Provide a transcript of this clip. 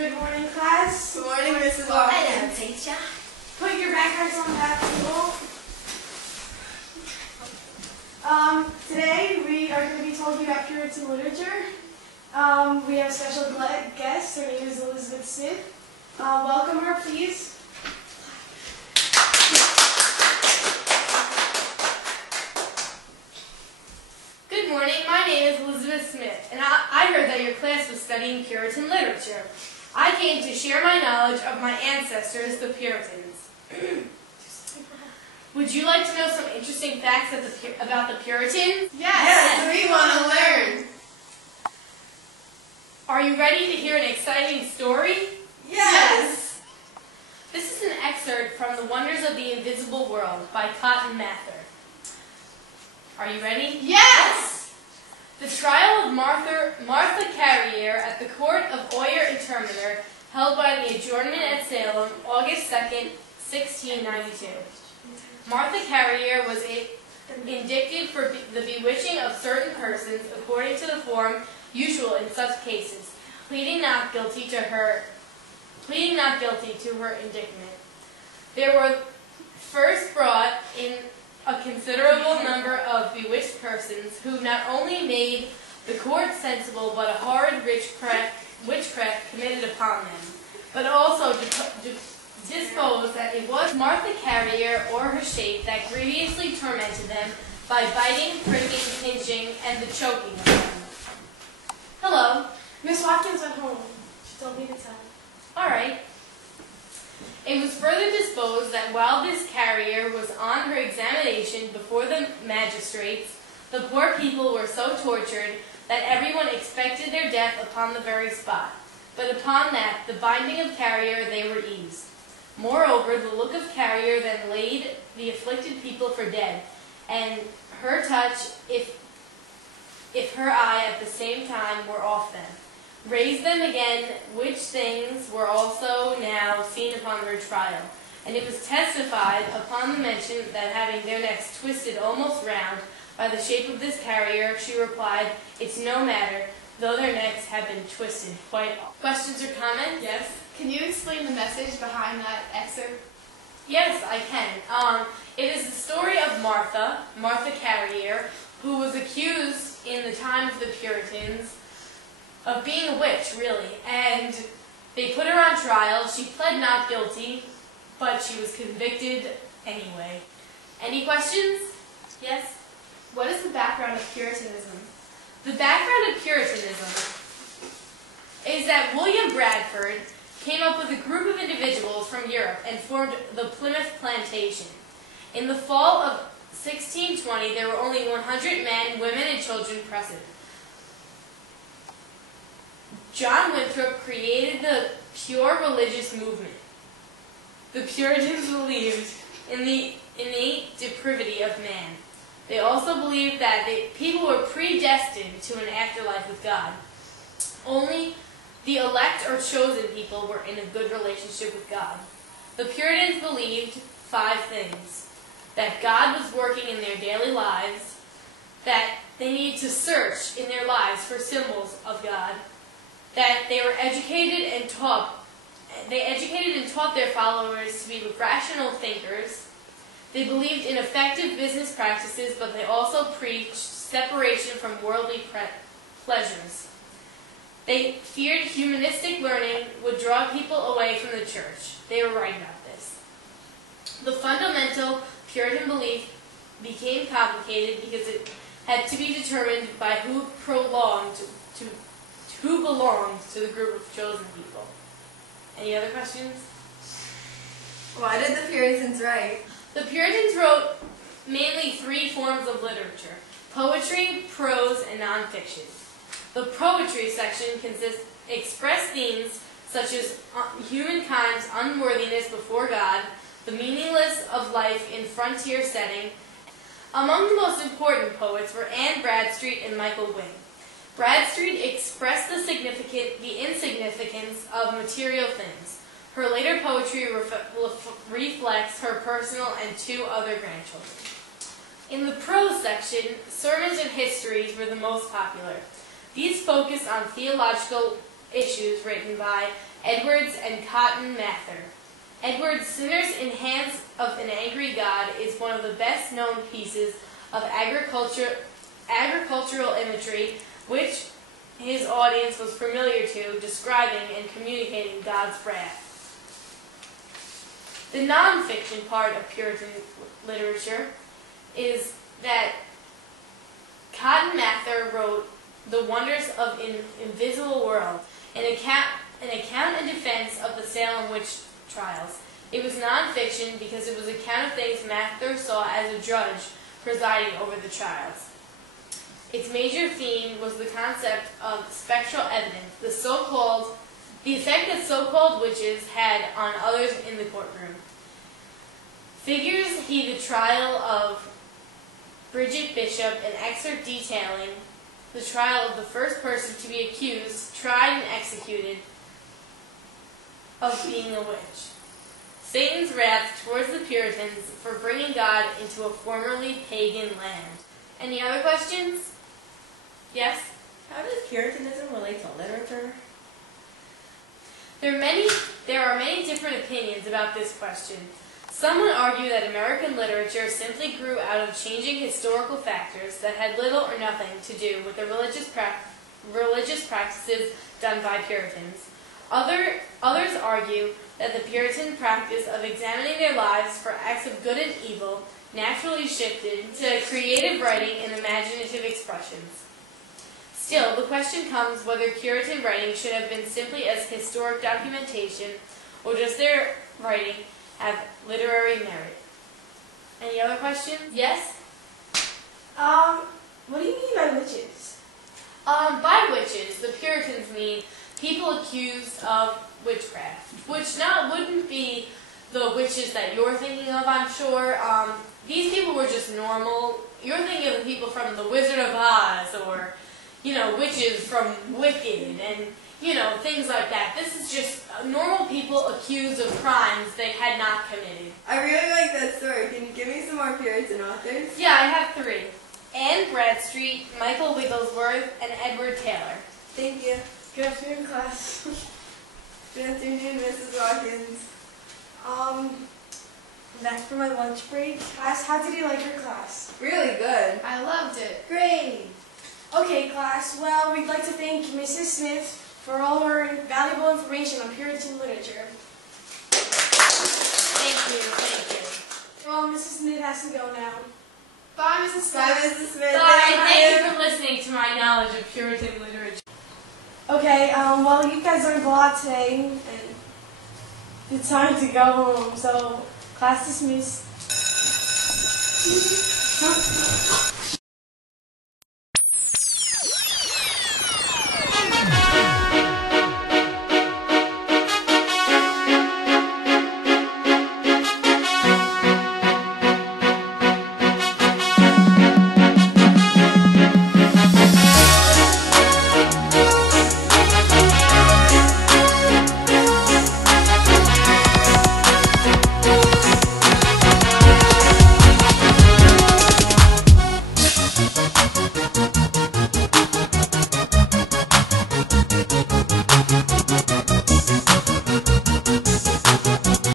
Good morning, class. Good morning, Mrs. Watkins. Hello, teacher. Put your backpacks on that table. Today we are going to be talking about Puritan literature. We have a special guest. Her name is Elizabeth Smith. Welcome her, please. Good morning, my name is Elizabeth Smith, and I heard that your class was studying Puritan literature. I came to share my knowledge of my ancestors, the Puritans. Would you like to know some interesting facts about the Puritans? Yes, we want to learn. Are you ready to hear an exciting story? Yes. This is an excerpt from The Wonders of the Invisible World by Cotton Mather. Are you ready? Yes. The trial of Martha Carrier at the court of Oyer and Terminer, held by the adjournment at Salem, August 2nd, 1692. Martha Carrier was indicted for the bewitching of certain persons according to the form usual in such cases, pleading not guilty to her indictment. There were first brought in a considerable number of bewitched persons, who not only made the court sensible but a horrid witchcraft committed upon them, but also disposed that it was Martha Carrier or her shape that grievously tormented them by biting, pricking, pinching, and the choking of them. Hello. Miss Watkins went home. She told me to tell. All right. It was further disposed that while this Carrier was on her examination before the magistrates, the poor people were so tortured that everyone expected their death upon the very spot. But upon that, the binding of Carrier, they were eased. Moreover, the look of Carrier then laid the afflicted people for dead, and her touch, if her eye at the same time were off them, raised them again, which things were also now seen upon her trial. And it was testified upon the mention that having their necks twisted almost round by the shape of this Carrier, she replied, "It's no matter, though their necks have been twisted quite off." Questions or comments? Yes. Can you explain the message behind that excerpt? Yes, I can. It is the story of Martha Carrier, who was accused in the time of the Puritans of being a witch, really. And they put her on trial. She pled not guilty, but she was convicted anyway. Any questions? Yes? What is the background of Puritanism? The background of Puritanism is that William Bradford came up with a group of individuals from Europe and formed the Plymouth Plantation. In the fall of 1620, there were only 100 men, women, and children present. John Winthrop created the pure religious movement. The Puritans believed in the innate depravity of man. They also believed that people were predestined to an afterlife with God. Only the elect or chosen people were in a good relationship with God. The Puritans believed 5 things: that God was working in their daily lives, that they needed to search in their lives for symbols of God, that they were educated and taught their followers to be rational thinkers. They believed in effective business practices, but they also preached separation from worldly pleasures. They feared humanistic learning would draw people away from the church. They were right about this. The fundamental Puritan belief became complicated because it had to be determined by who belonged to the group of chosen people. Any other questions? What did the Puritans write? The Puritans wrote mainly 3 forms of literature: poetry, prose, and nonfiction. The poetry section expressed themes such as humankind's unworthiness before God, the meaninglessness of life in frontier setting. Among the most important poets were Anne Bradstreet and Michael Wing. Bradstreet expressed the insignificance of material things. Her later poetry reflects her personal and 2 other grandchildren. In the prose section, sermons and histories were the most popular. These focused on theological issues written by Edwards and Cotton Mather. Edwards' Sinners in Hands of an Angry God is one of the best-known pieces of agricultural imagery which his audience was familiar to, describing and communicating God's wrath. The non-fiction part of Puritan literature is that Cotton Mather wrote The Wonders of an Invisible World, an account and defense of the Salem witch trials. It was non-fiction because it was an account of things Mather saw as a judge presiding over the trials. Its major theme was the concept of spectral evidence, the effect that so-called witches had on others in the courtroom. Figures he the trial of Bridget Bishop, an excerpt detailing the trial of the first person to be accused, tried, and executed of being a witch. Satan's wrath towards the Puritans for bringing God into a formerly pagan land. Any other questions? Yes? How does Puritanism relate to literature? There are many different opinions about this question. Some would argue that American literature simply grew out of changing historical factors that had little or nothing to do with the religious practices done by Puritans. Others argue that the Puritan practice of examining their lives for acts of good and evil naturally shifted to creative writing and imaginative expressions. Still, the question comes whether Puritan writing should have been simply as historic documentation, or does their writing have literary merit? Any other questions? Yes? What do you mean by witches? By witches, the Puritans mean people accused of witchcraft, which wouldn't be the witches that you're thinking of, I'm sure. These people were just normal. You're thinking of the people from The Wizard of Oz, or, witches from Wicked, and, things like that. This is just normal people accused of crimes they had not committed. I really like that story. Can you give me some more Puritan authors? Yeah, I have 3. Anne Bradstreet, Michael Wigglesworth, and Edward Taylor. Thank you. Good afternoon, class. Good afternoon, Mrs. Watkins. Back from my lunch break. Class, how did you like your class? Really good. I loved it. Great. Okay, class. Well, we'd like to thank Mrs. Smith for all her valuable information on Puritan literature. Thank you. Well, Mrs. Smith has to go now. Bye, Mrs. Smith. Bye, Mrs. Smith. Bye. Thank you for listening to my knowledge of Puritan literature. Okay, well, you guys learned a lot today, and it's time to go home, so class dismissed.